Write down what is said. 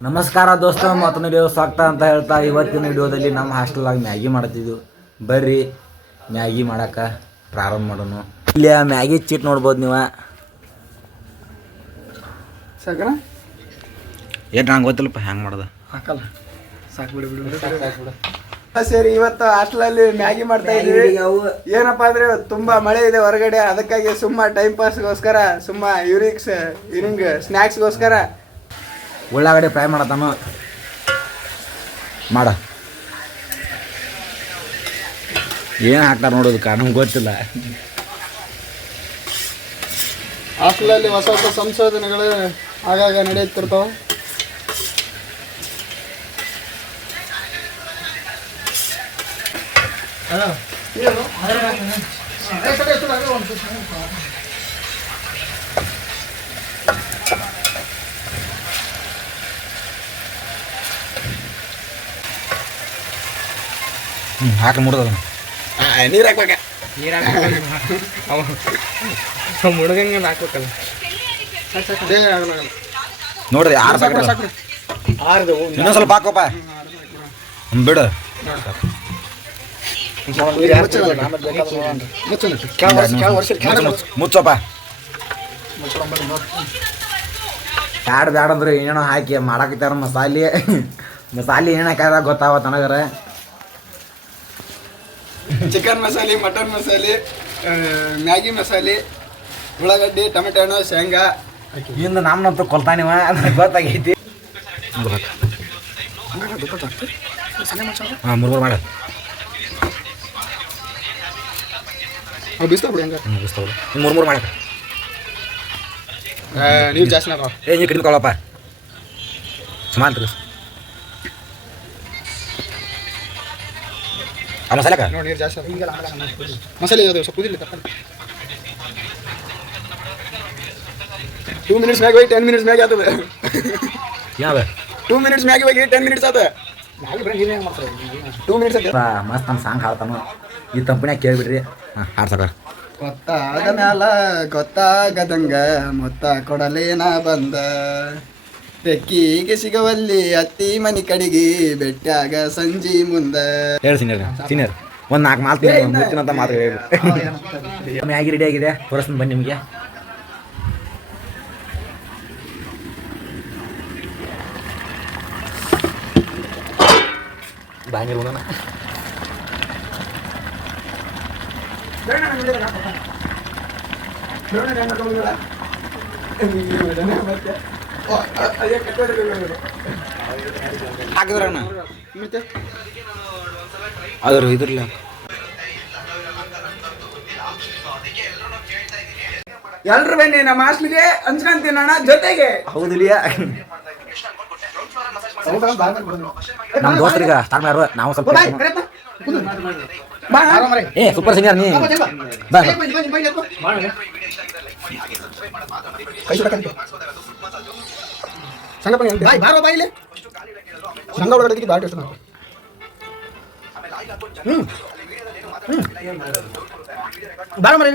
ನಮಸ್ಕಾರ ದೋಸ್ತ, ಮತ್ತೊಂದು ವಿಡಿಯೋ ಸ್ವಾಗತ ಅಂತ ಹೇಳ್ತಾ ಇವತ್ತಿನ ವಿಡಿಯೋದಲ್ಲಿ ನಮ್ಮ ಹಾಸ್ಟೆಲಾಗಿ ಮ್ಯಾಗಿ ಮಾಡ್ತಿದ್ವು. ಬರ್ರಿ ಮ್ಯಾಗಿ ಮಾಡಕ್ಕೆ ಪ್ರಾರಂಭ ಮಾಡೋಣ. ಇಲ್ಲಿ ಮ್ಯಾಗಿ ಚೀಟ್ ನೋಡ್ಬೋದು ನೀವು. ಸಾಕಣ ಏನು ನಂಗೆ ಗೊತ್ತಿಲ್ಲಪ್ಪ ಹೆಂಗೆ ಮಾಡೋದು. ಹಾಕಲ್ಲ ಸಾಕು ಬಿಡು. ಸರಿ, ಇವತ್ತು ಹಾಸ್ಟೆಲಲ್ಲಿ ಮ್ಯಾಗಿ ಮಾಡ್ತಾ ಇದ್ದೀವಿ. ಏನಪ್ಪಾ ಅಂದ್ರೆ ತುಂಬಾ ಮಳೆ ಇದೆ ಹೊರಗಡೆ, ಅದಕ್ಕಾಗಿ ಸುಮ್ಮ ಟೈಮ್ ಪಾಸ್ಗೋಸ್ಕರ, ಸುಮ್ಮ ಈವ್ನಿಂಗ್ ಸ್ನ್ಯಾಕ್ಸ್ಗೋಸ್ಕರ ಉಳ್ಳಾಗಡ್ಡೆ ಫ್ರೈ ಮಾಡತ್ತಾನು. ಮಾಡ ಏನು ಹಾಕ್ತಾರೆ ನೋಡೋದಕ್ಕೆ ನಮ್ಗೆ ಗೊತ್ತಿಲ್ಲ. ಹಾಸ್ಟೆಲಲ್ಲಿ ಹೊಸ ಹೊಸ ಸಂಶೋಧನೆಗಳು ಆಗಾಗ ನಡೆಯುತ್ತಿರ್ತಾವೆ. ಹಾಕಿ ಮುಡ್ದ ನೀರು ಹಾಕ್ಬೇಕ, ಮುಳುಗಂಗೆ ಹಾಕ್ಬೇಕಲ್ಲ. ನೋಡ್ರಿ ಆರು ಸಾಕು. ಇನ್ನೊಂದು ಸ್ವಲ್ಪ ಹಾಕೋಪ್ಪ, ಬಿಡು. ಮುಚ್ಚೋಪ್ಪ. ಬ್ಯಾಡ ಅಂದ್ರೆ ಏನೋ ಹಾಕಿ ಮಾಡಾಕತ್ತಾರ ಮಸಾಲೆ ಏನು ಹಾಕ್ಯಾರ ಗೊತ್ತಾವ ತನಗರ. ಚಿಕನ್ ಮಸಾಲೆ, ಮಟನ್ ಮಸಾಲೆ, ಮ್ಯಾಗಿ ಮಸಾಲೆ, ಉಳ್ಳಾಗಡ್ಡಿ, ಟೊಮೆಟೊ ಹಣ್ಣು, ಶೇಂಗಾ. ಇಂದು ನಮ್ಮನಂತೂ ಕೊಲ್ತಾನಿವ ಅಂದ್ರೆ ಗೊತ್ತಾಗೈತಿ. ಹಾಂ, ಮೂರು ಮಾಡ ಬಿಸ್ತಾ ಬಿಡಿ ಹಂಗ ಮೂರು ಮಾಡಕ. ನೀವು ಜಾಸ್ತಿ ನೀವು ಕಡಿಮೆ ಕೊಳಪ್ಪ ಸುಮಾರು ರೀ. ಆ ಮಸಾಲೆಕ ನೋಡಿ, ನೀರು ಜಾಸ್ತಿ ಮಸಾಲೆ ಯಾವುದು ಸ್ವಲ್ಪ ಕುದಿಲಿ. 2 minutes ಮ್ಯಾಗ ಹೋಗಿ 10 minutes ಮ್ಯಾಗ ಆಗ್ತದೆ. ಯಾವ 2 minutes ಮ್ಯಾಗ ಹೋಗಿ 10 minutes ಆತ. 2 minutes ಮಸ್ತ್ ನಮ್ಮ ಸಾಂಗ್ ಹಾಡ್ತಾನು. ಈ ತಂಪನ್ಯಾಗ ಕೇಳಿಬಿಡ್ರಿ. ಹಾಂ, ಹಾಡ್ಸಕ. ಗೊತ್ತಾದ ಮ್ಯಾಲ ಗೊತ್ತಾಗದಂಗ ಮೊತ್ತ ಕೊಡಲೇನ ಬಂದ, ಬೆಕ್ಕಿಗೆ ಸಿಗವಲ್ಲಿ ಅತ್ತಿ ಮನಿ ಕಡಿಗಿ ಬೆಟ್ಟಾಗ ಸಂಜಿ ಮುಂದ. ಹೇಳಿ ಸೀನಿಯರ್ ಒಂದು 4 ಮಾತು ಮುಚ್ಚಿನಂತ ಮಾತು ಹೇಳಿ. ಮ್ಯಾಗಿ ರೆಡಿ ಆಗಿದೆ, ತೋರಿಸ್ತೀನಿ ಬನ್ನಿ ನಿಮಗೆ. ಬಾಂಗಿರ್ ಉಣ್ಣೋಣ. ಹಾಕಿದ್ರಣ್ಣ ಅದ್ರ ಇದ್ರಲ್ಲ. ಎಲ್ರು ಬನ್ನಿ ನಮ್ಮ ಹಾಸ್ಟ್ಲಿಗೆ ಹಂಚ್ಕೊಂತೀನಿ ಅಣ್ಣ ಜೊತೆಗೆ. ಹೌದಿಲ್ಲ, ನಮ್ಮ ದೋಸ್ತರಿಗೆ ಸ್ಟಾರ್ಟ್ ಮಾಡ್ರು. ನಾವು ಸ್ವಲ್ಪ ಸೂಪರ್ ಸೀನಿಯರ್ ನೀ ಬಾ. ಸಂಘ ಬಾರೋ ಬಾಯಿಲೆ ಸಂಘ ಒಳಗಡೆ ಬಾಟಿ ಎಷ್ಟು ಬಾರ ಮರ